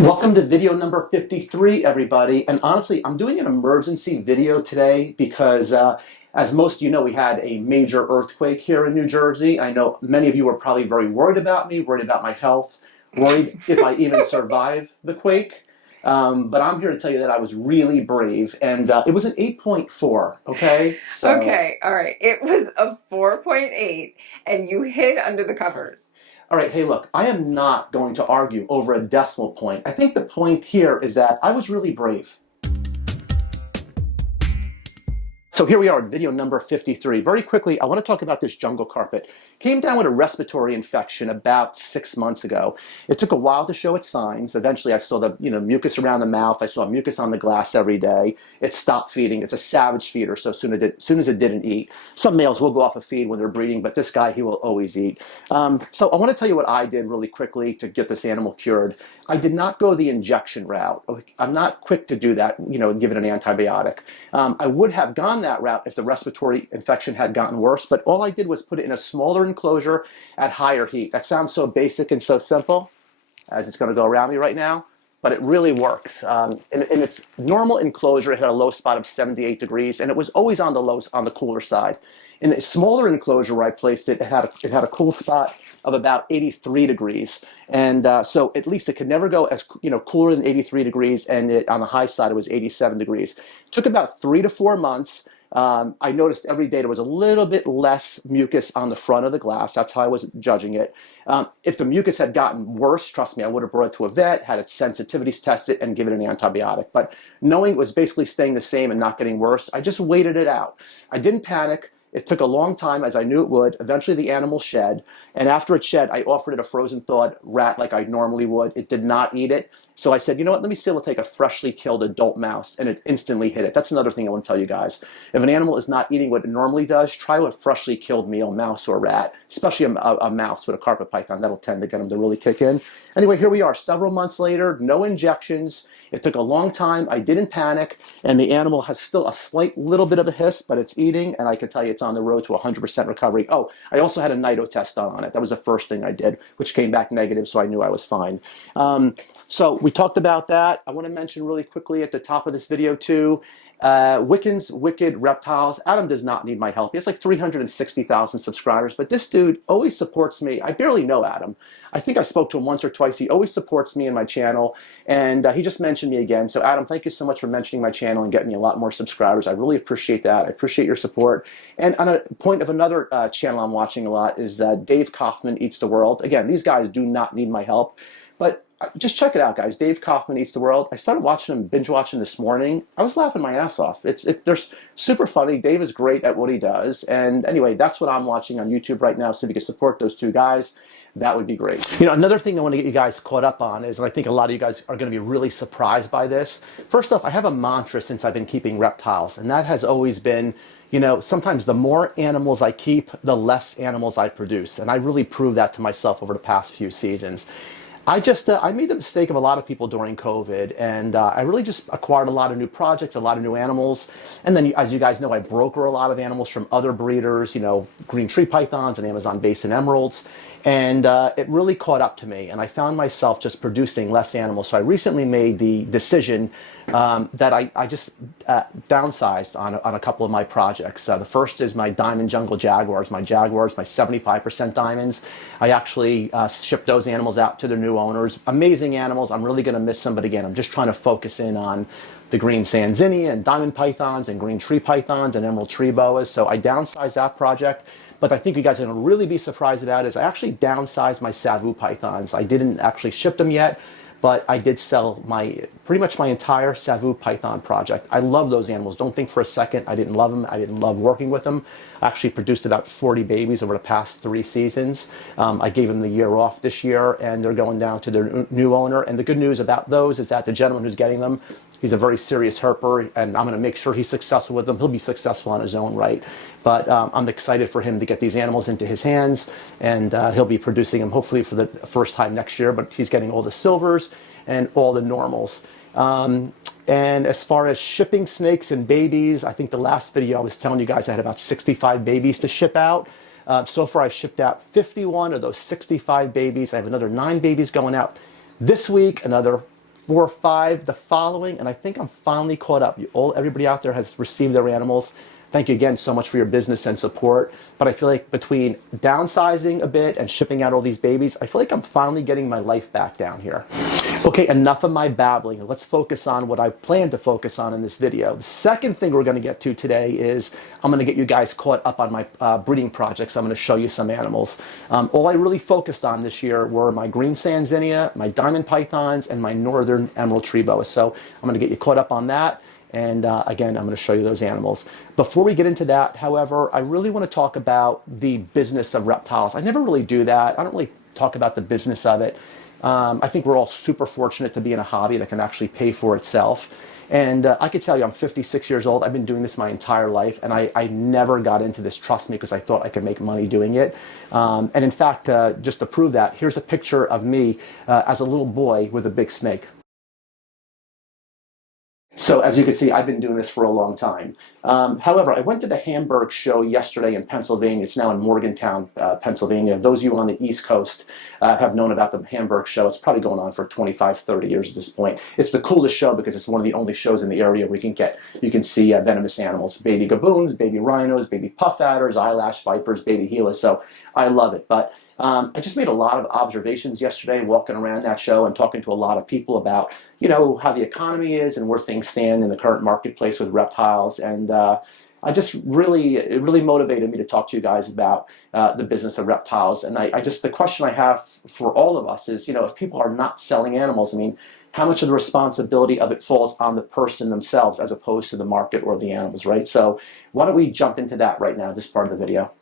Welcome to video number 53, everybody. And honestly, I'm doing an emergency video today because, as most of you know, we had a major earthquake here in New Jersey. I know many of you were probably very worried about me, worried about my health, worried if I even survive the quake. But I'm here to tell you that I was really brave, and it was an 8.4, okay? Okay, all right. It was a 4.8, and you hid under the covers. All right, hey, look, I am not going to argue over a decimal point. I think the point here is that I was really brave. So here we are, video number 53. Very quickly, I want to talk about this jungle carpet. Came down with a respiratory infection about 6 months ago. It took a while to show its signs. Eventually, I saw the mucus around the mouth. I saw mucus on the glass every day. It stopped feeding. It's a savage feeder, so as soon as it didn't eat. Some males will go off a feed when they're breeding, but this guy, he will always eat. So I want to tell you what I did really quickly to get this animal cured. I did not go the injection route. I'm not quick to do that, give it an antibiotic. I would have gone that route if the respiratory infection had gotten worse, but all I did was put it in a smaller enclosure at higher heat. That sounds so basic and so simple, as it's going to go around me right now, but it really works. In its normal enclosure, it had a low spot of 78 degrees, and it was always on the cooler side. In the smaller enclosure where I placed it, it had a cool spot of about 83 degrees. And so at least it could never go as cooler than 83 degrees, and on the high side it was 87 degrees. It took about 3 to 4 months. I noticed every day there was a little bit less mucus on the front of the glass. That's how I was judging it. If the mucus had gotten worse, trust me, I would have brought it to a vet, had its sensitivities tested, and given it an antibiotic. But knowing it was basically staying the same and not getting worse, I just waited it out. I didn't panic. It took a long time, as I knew it would. Eventually, the animal shed. And after it shed, I offered it a frozen thawed rat like I normally would. It did not eat it. So I said, you know what, let me see if it'll take a freshly killed adult mouse. And it instantly hit it. That's another thing I want to tell you guys. If an animal is not eating what it normally does, try with a freshly killed male mouse or rat, especially a mouse with a carpet python. That'll tend to get them to really kick in. Anyway, here we are, several months later, no injections. It took a long time. I didn't panic. And the animal has still a slight little bit of a hiss, but it's eating. And I can tell you it's on the road to 100% recovery. Oh, I also had a nido test done on it. That was the first thing I did, which came back negative, so I knew I was fine. So we talked about that. I want to mention really quickly at the top of this video too, Wiccan's Wicked Reptiles. Adam does not need my help. He has like 360,000 subscribers, but this dude always supports me. I barely know Adam. I think I spoke to him once or twice. He always supports me and my channel, and he just mentioned me again. So Adam, thank you so much for mentioning my channel and getting me a lot more subscribers. I really appreciate that. I appreciate your support. And on a point of another channel I'm watching a lot is Dave Kaufman Eats the World. Again, these guys do not need my help, but just check it out, guys. Dave Kaufman Eats the World. I started watching him, binge watching this morning. I was laughing my ass off. They're super funny. Dave is great at what he does. And anyway, that's what I'm watching on YouTube right now. So if you could support those two guys, that would be great. Another thing I want to get you guys caught up on is, and I think a lot of you guys are going to be really surprised by this. First off, I have a mantra since I've been keeping reptiles, and that has always been, sometimes the more animals I keep, the less animals I produce. And I really proved that to myself over the past few seasons. I made the mistake of a lot of people during COVID, and I really just acquired a lot of new projects, a lot of new animals. And then, as you guys know, I broker a lot of animals from other breeders, green tree pythons and Amazon basin emeralds. And it really caught up to me, and I found myself just producing less animals. So I recently made the decision that I just downsized on a couple of my projects. The first is my Diamond Jungle Jaguars, my 75% diamonds. I actually shipped those animals out to their new owners. Amazing animals. I'm really going to miss them, but again, I'm just trying to focus in on the green Sanzini and diamond pythons and green tree pythons and emerald tree boas. So I downsized that project. But I think you guys are going to really be surprised about is I actually downsized my Savu pythons. I didn't actually ship them yet, but I did sell pretty much my entire Savu python project. I love those animals. Don't think for a second I didn't love them. I didn't love working with them. I actually produced about 40 babies over the past 3 seasons. I gave them the year off this year, and they're going down to their new owner. And the good news about those is that the gentleman who's getting them, he's a very serious herper, and I'm going to make sure he's successful with them. He'll be successful on his own right. But I'm excited for him to get these animals into his hands, and he'll be producing them hopefully for the first time next year. But he's getting all the silvers and all the normals. And as far as shipping snakes and babies, I think the last video I was telling you guys I had about 65 babies to ship out. So far I shipped out 51 of those 65 babies. I have another 9 babies going out this week, another 4 or 5 the following, and I think I'm finally caught up. Everybody out there has received their animals. Thank you again so much for your business and support. But I feel like between downsizing a bit and shipping out all these babies, I feel like I'm finally getting my life back down here. Okay, enough of my babbling. Let's focus on what I plan to focus on in this video. The second thing we're going to get to today is I'm going to get you guys caught up on my breeding projects. I'm going to show you some animals. All I really focused on this year were my green Sanzinia, my diamond pythons, and my northern emerald tree boas. So I'm going to get you caught up on that. And again, I'm going to show you those animals. Before we get into that, however, I really want to talk about the business of reptiles. I never really do that. I don't really talk about the business of it. I think we're all super fortunate to be in a hobby that can actually pay for itself. And I could tell you, I'm 56 years old. I've been doing this my entire life, and I never got into this, trust me, because I thought I could make money doing it. And in fact, just to prove that, here's a picture of me as a little boy with a big snake. So as you can see, I've been doing this for a long time. However, I went to the Hamburg show yesterday in Pennsylvania. It's now in Morgantown, Pennsylvania. Those of you on the East Coast have known about the Hamburg show. It's probably going on for 25, 30 years at this point. It's the coolest show because it's one of the only shows in the area where you can see venomous animals, baby gaboons, baby rhinos, baby puff adders, eyelash vipers, baby gilas. So I love it. But I just made a lot of observations yesterday walking around that show and talking to a lot of people about, how the economy is and where things stand in the current marketplace with reptiles. And it really motivated me to talk to you guys about the business of reptiles. And the question I have for all of us is, if people are not selling animals, I mean, how much of the responsibility of it falls on the person themselves as opposed to the market or the animals, right? So why don't we jump into that right now, this part of the video.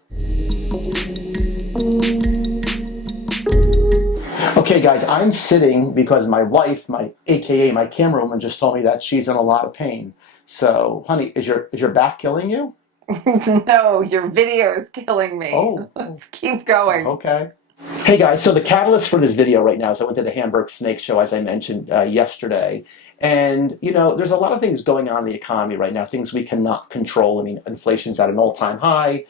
Okay guys, I'm sitting because my wife, AKA my camera woman, just told me that she's in a lot of pain. So, honey, is your back killing you? No, your video is killing me. Oh. Let's keep going. Okay. Hey guys, so the catalyst for this video right now is I went to the Hamburg Snake Show, as I mentioned yesterday. And, there's a lot of things going on in the economy right now, things we cannot control. I mean, inflation's at an all-time high.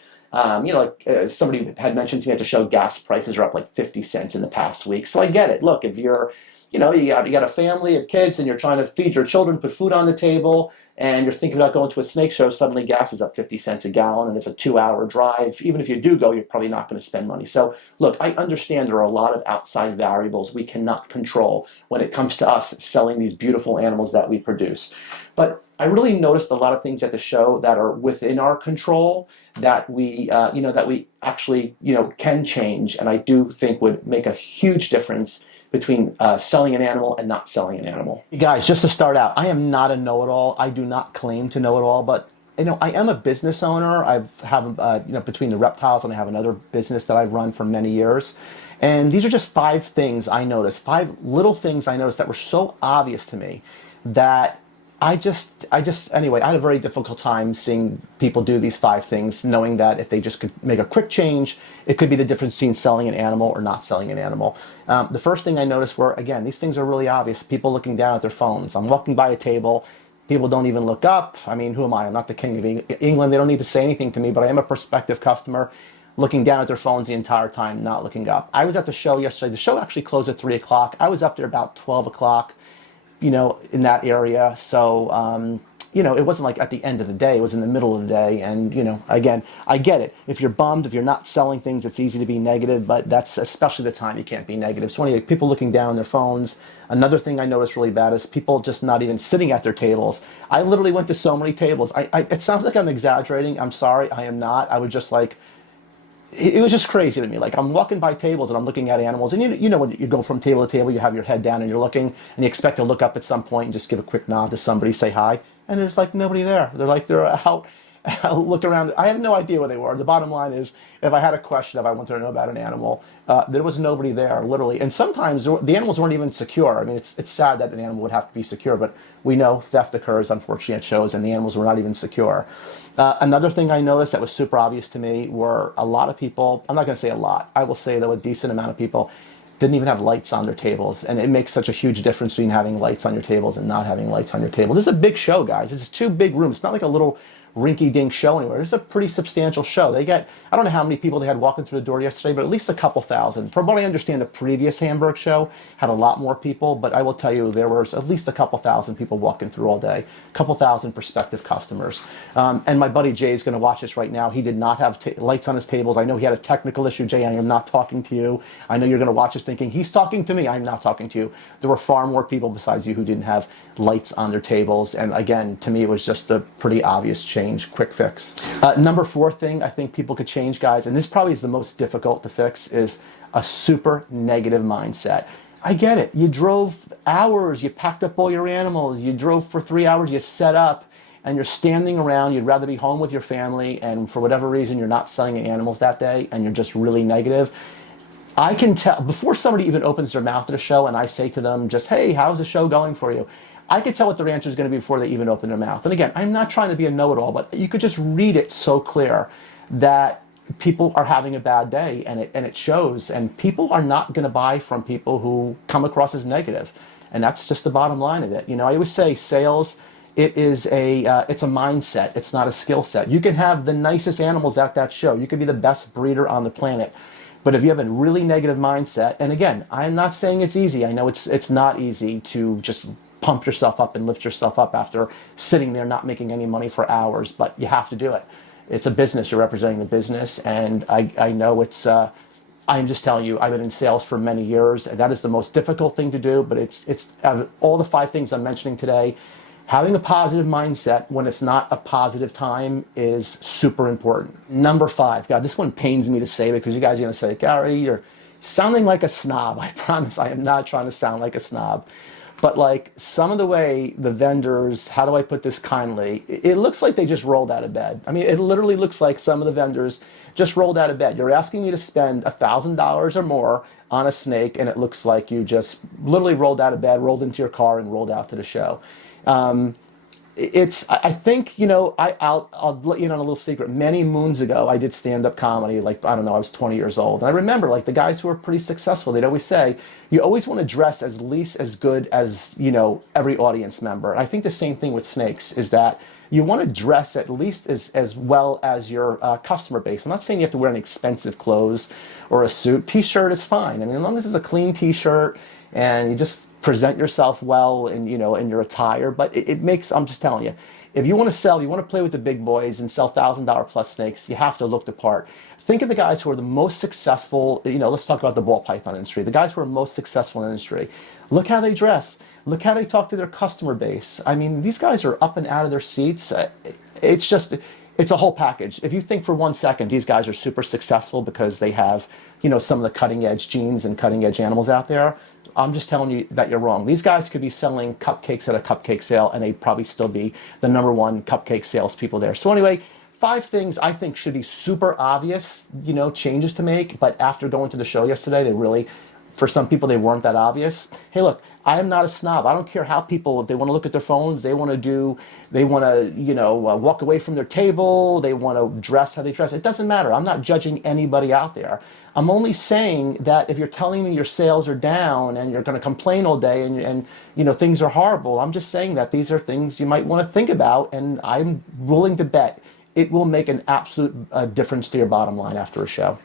Somebody had mentioned to me at the show, gas prices are up like 50 cents in the past week. So I get it. Look, if you're, you got a family of kids and you're trying to feed your children, put food on the table, and you're thinking about going to a snake show, suddenly gas is up 50 cents a gallon and it's a 2-hour drive. Even if you do go, you're probably not going to spend money. So look, I understand there are a lot of outside variables we cannot control when it comes to us selling these beautiful animals that we produce. But I really noticed a lot of things at the show that are within our control that we actually, can change, and I do think would make a huge difference between selling an animal and not selling an animal. You guys, just to start out, I am not a know-it-all. I do not claim to know it all, but I am a business owner. Between the reptiles, and I have another business that I've run for many years. And these are just 5 things I noticed, 5 little things I noticed that were so obvious to me that I had a very difficult time seeing people do these 5 things, knowing that if they just could make a quick change, it could be the difference between selling an animal or not selling an animal. The first thing I noticed were, again, these things are really obvious. People looking down at their phones. I'm walking by a table. People don't even look up. I mean, who am I? I'm not the king of England. They don't need to say anything to me, but I am a prospective customer looking down at their phones the entire time, not looking up. I was at the show yesterday. The show actually closed at 3 o'clock. I was up there about 12 o'clock. In that area. So, it wasn't like at the end of the day, it was in the middle of the day. And, again, I get it. If you're bummed, if you're not selling things, it's easy to be negative, but that's especially the time you can't be negative. So anyway, people looking down on their phones. Another thing I noticed really bad is people just not even sitting at their tables. I literally went to so many tables. It sounds like I'm exaggerating. I'm sorry. I am not. I was just like, it was just crazy to me. Like, I'm walking by tables and I'm looking at animals, and when you go from table to table, you have your head down and you're looking, and you expect to look up at some point and just give a quick nod to somebody, say hi, and there's like nobody there. They're out look around. I have no idea where they were. The bottom line is, if I had a question, if I wanted to know about an animal, there was nobody there, literally. And sometimes the animals weren't even secure. I mean, it's sad that an animal would have to be secure, but we know theft occurs, unfortunately, at shows, and the animals were not even secure. Another thing I noticed that was super obvious to me were a lot of people, I'm not going to say a lot, I will say though a decent amount of people, didn't even have lights on their tables. And it makes such a huge difference between having lights on your tables and not having lights on your table. This is a big show, guys. This is 2 big rooms. It's not like a little rinky-dink show anywhere. It's a pretty substantial show. They get, I don't know how many people they had walking through the door yesterday, but at least a couple thousand. From what I understand, the previous Hamburg show had a lot more people, but I will tell you there was at least a couple thousand people walking through all day, a couple thousand prospective customers. And my buddy Jay is going to watch this right now. He did not have lights on his tables. I know he had a technical issue. Jay, I am not talking to you. I know you're going to watch this thinking, he's talking to me. I'm not talking to you. There were far more people besides you who didn't have lights on their tables. And again, to me, it was just a pretty obvious change, quick fix. Number 4 thing I think people could change, guys, and this probably is the most difficult to fix, is a super negative mindset. I get it. You drove hours, you packed up all your animals, you drove for 3 hours, you set up, and you're standing around. You'd rather be home with your family, and for whatever reason, you're not selling any animals that day, and you're just really negative. I can tell, before somebody even opens their mouth at a show and I say to them just, hey, how's the show going for you? I could tell what their answer is going to be before they even open their mouth. And again, I'm not trying to be a know-it-all, but you could just read it so clear that people are having a bad day, and it shows. And people are not going to buy from people who come across as negative. And that's just the bottom line of it. You know, I always say sales, it's a mindset. It's not a skill set. You can have the nicest animals at that show. You could be the best breeder on the planet. But if you have a really negative mindset, and again, I'm not saying it's easy. I know it's not easy to just pump yourself up and lift yourself up after sitting there not making any money for hours, but you have to do it. It's a business. You're representing the business, and I know it's, I'm just telling you, I've been in sales for many years, and that is the most difficult thing to do, but it's all the 5 things I'm mentioning today, having a positive mindset when it's not a positive time is super important. Number 5, God, this one pains me to say because you guys are going to say, Gary, you're sounding like a snob. I promise I am not trying to sound like a snob. But like some of the way the vendors, how do I put this kindly? It looks like they just rolled out of bed. I mean, it literally looks like some of the vendors just rolled out of bed. You're asking me to spend $1,000 or more on a snake, and it looks like you just literally rolled out of bed, rolled into your car, and rolled out to the show. I think, you know, I'll let you in on a little secret. Many moons ago, I did stand-up comedy, like, I don't know, I was 20 years old. And I remember, like, the guys who were pretty successful, they'd always say, you always want to dress at least as good as, you know, every audience member. And I think the same thing with snakes is that you want to dress at least as well as your customer base. I'm not saying you have to wear any expensive clothes or a suit. T-shirt is fine. I mean, as long as it's a clean T-shirt and you just present yourself well in, you know, in your attire. But it makes, I'm just telling you, if you want to sell, you want to play with the big boys and sell $1,000 plus snakes, you have to look the part. Think of the guys who are the most successful, you know, let's talk about the ball python industry. The guys who are most successful in the industry. Look how they dress. Look how they talk to their customer base. I mean, these guys are up and out of their seats. It's just, it's a whole package. If you think for 1 second these guys are super successful because they have, you know, some of the cutting edge genes and cutting edge animals out there, I'm just telling you that you're wrong. These guys could be selling cupcakes at a cupcake sale, and they'd probably still be the #1 cupcake salespeople there. So anyway, 5 things I think should be super obvious, you know, changes to make. But after going to the show yesterday, they really, for some people, they weren't that obvious. Hey, look, I am not a snob. I don't care how people, if they want to look at their phones, they want to, you know, walk away from their table, they want to dress how they dress. It doesn't matter. I'm not judging anybody out there. I'm only saying that if you're telling me your sales are down and you're going to complain all day and you know, things are horrible, I'm just saying that these are things you might want to think about, and I'm willing to bet it will make an absolute difference to your bottom line after a show.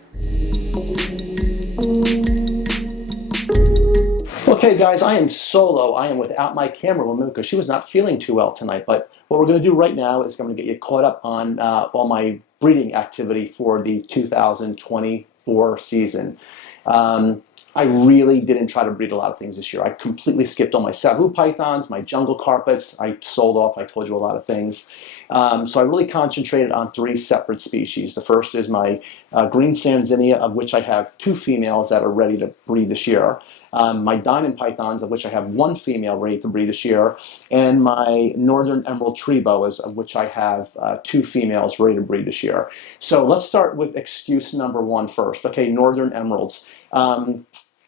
Okay, guys, I am solo. I am without my camerawoman because she was not feeling too well tonight. But what we're going to do right now is I'm going to get you caught up on all my breeding activity for the 2024 season. I really didn't try to breed a lot of things this year. I completely skipped all my Savu pythons, my jungle carpets. I sold off, I told you, a lot of things. So I really concentrated on 3 separate species. The first is my green Sanzinia, of which I have 2 females that are ready to breed this year. My diamond pythons, of which I have 1 female ready to breed this year, and my northern emerald tree boas, of which I have 2 females ready to breed this year. So let's start with excuse number 1 first. Okay, northern emeralds.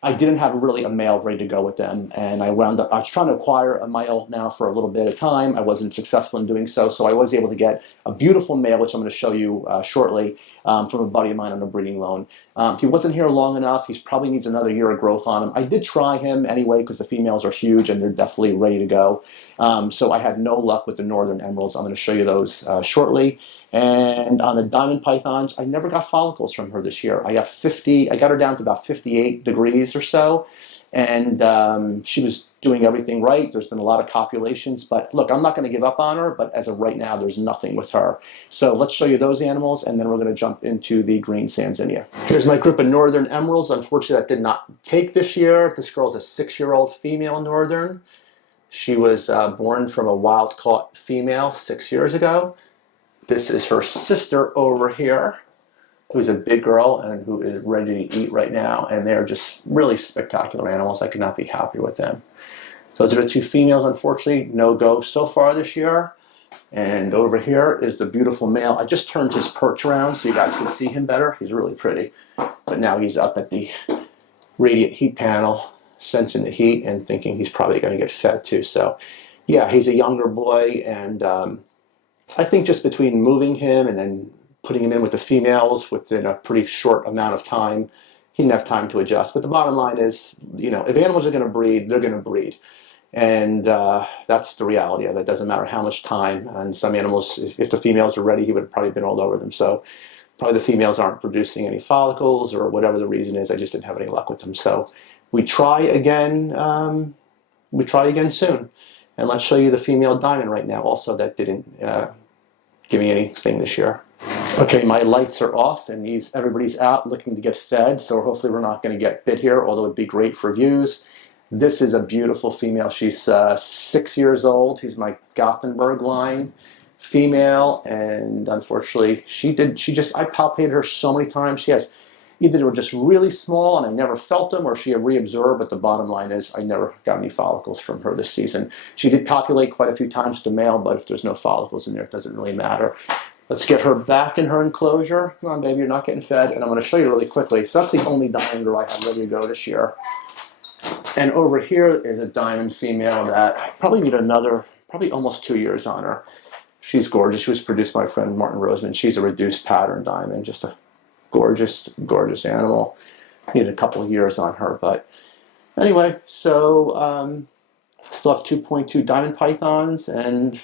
I didn't have really a male ready to go with them, and I was trying to acquire a male now for a little bit of time. I wasn't successful in doing so, so I was able to get a beautiful male, which I'm going to show you shortly, from a buddy of mine on a breeding loan. He wasn't here long enough. He probably needs another year of growth on him. I did try him anyway because the females are huge and they're definitely ready to go. So I had no luck with the Northern Emeralds. I'm going to show you those shortly. And on the diamond pythons, I never got follicles from her this year. I got her down to about 58 degrees or so, and she was doing everything right. There's been a lot of copulations, but look, I'm not going to give up on her, but as of right now, there's nothing with her. So let's show you those animals, and then we're going to jump into the green Sanzinia. Here's my group of Northern Emeralds. Unfortunately, that did not take this year. This girl's a 6-year-old female Northern. She was born from a wild-caught female 6 years ago. This is her sister over here, who's a big girl and who is ready to eat right now. And they're just really spectacular animals. I could not be happier with them. So those are the two females, unfortunately. No go so far this year. And over here is the beautiful male. I just turned his perch around so you guys can see him better. He's really pretty. But now he's up at the radiant heat panel, sensing the heat and thinking he's probably going to get fed too. So yeah, he's a younger boy, and I think just between moving him and then putting him in with the females within a pretty short amount of time, he didn't have time to adjust. But the bottom line is, you know, if animals are going to breed, they're going to breed. And that's the reality of it. It doesn't matter how much time. And some animals, if the females are ready, he would have probably been all over them. So probably the females aren't producing any follicles or whatever the reason is. I just didn't have any luck with them. So we try again soon. And let's show you the female diamond right now also that didn't give me anything this year. Okay, my lights are off and everybody's out looking to get fed, so hopefully we're not going to get bit here, although it'd be great for views. This is a beautiful female. She's 6 years old. She's my Gothenburg line female, and unfortunately I palpated her so many times. She has either they were just really small and I never felt them, or she had reabsorbed, but the bottom line is I never got any follicles from her this season. She did copulate quite a few times with the male, but if there's no follicles in there, it doesn't really matter. Let's get her back in her enclosure. Come on, baby, you're not getting fed. And I'm going to show you really quickly. So that's the only diamond girl I have ready to go this year. And over here is a diamond female that I probably need probably almost 2 years on her. She's gorgeous. She was produced by my friend Martin Roseman. She's a reduced pattern diamond, just a gorgeous, gorgeous animal. Needed a couple of years on her, but anyway, so still have 2.2 diamond pythons, and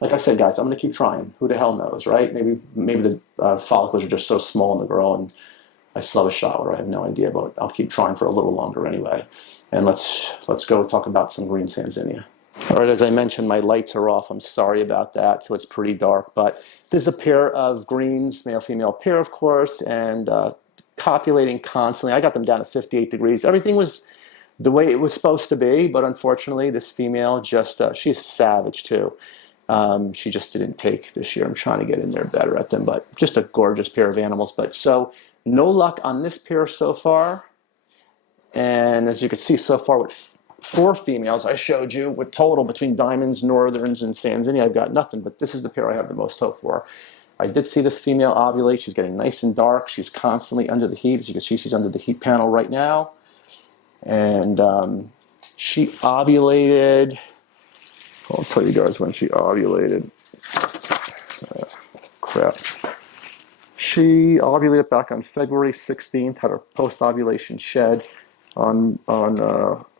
like I said, guys, I'm going to keep trying. Who the hell knows, right? Maybe the follicles are just so small in the girl, and I still have a shot with her. I have no idea, but I'll keep trying for a little longer anyway. And let's go talk about some green Sanzinia. All right, as I mentioned, my lights are off. I'm sorry about that, so it's pretty dark. But there's a pair of greens, male-female pair, of course, and copulating constantly. I got them down to 58 degrees. Everything was the way it was supposed to be, but unfortunately, this female just, she's savage too. She just didn't take this year. I'm trying to get in there better at them, but just a gorgeous pair of animals. But so no luck on this pair so far. And as you can see so far with 4 females I showed you, with total between diamonds, northerns, and Sanzinia, I've got nothing, but this is the pair I have the most hope for. I did see this female ovulate. She's getting nice and dark. She's constantly under the heat. As you can see, she's under the heat panel right now. And she ovulated. I'll tell you guys when she ovulated. Crap. She ovulated back on February 16th, had her post-ovulation shed on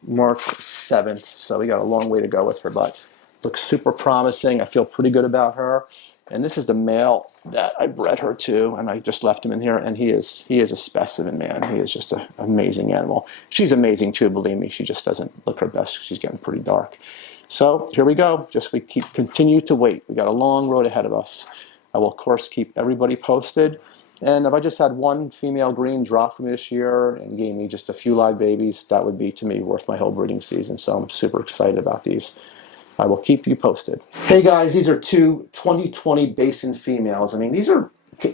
March 7th. So we got a long way to go with her, but looks super promising. I feel pretty good about her. And this is the male that I bred her to, and I just left him in here, and he is a specimen, man. He is just an amazing animal. She's amazing too, believe me. She just doesn't look her best. She's getting pretty dark. So here we go. We continue to wait. We got a long road ahead of us. I will, of course, keep everybody posted. And if I just had one female green drop for me this year and gave me just a few live babies, that would be, to me, worth my whole breeding season. So I'm super excited about these. I will keep you posted. Hey guys, these are 2 2020 Basin females. I mean, these are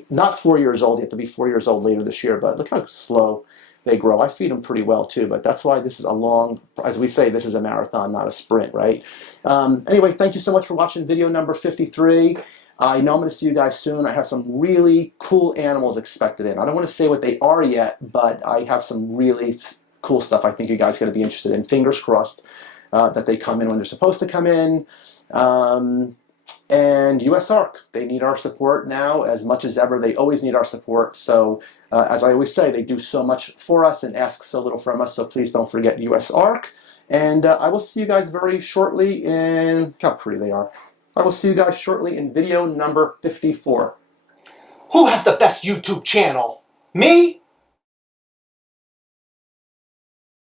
not 4 years old. You have to be 4 years old later this year, but look how slow they grow. I feed them pretty well too, but that's why this is a long, as we say, this is a marathon, not a sprint, right? Anyway, thank you so much for watching video number 53. I know I'm going to see you guys soon. I have some really cool animals expected in. I don't want to say what they are yet, but I have some really cool stuff I think you guys are going to be interested in. Fingers crossed that they come in when they're supposed to come in. And US ARC, they need our support now as much as ever. They always need our support. So as I always say, they do so much for us and ask so little from us. So please don't forget US ARC. And I will see you guys very shortly in, look how pretty they are. I will see you guys shortly in video number 54. Who has the best YouTube channel? Me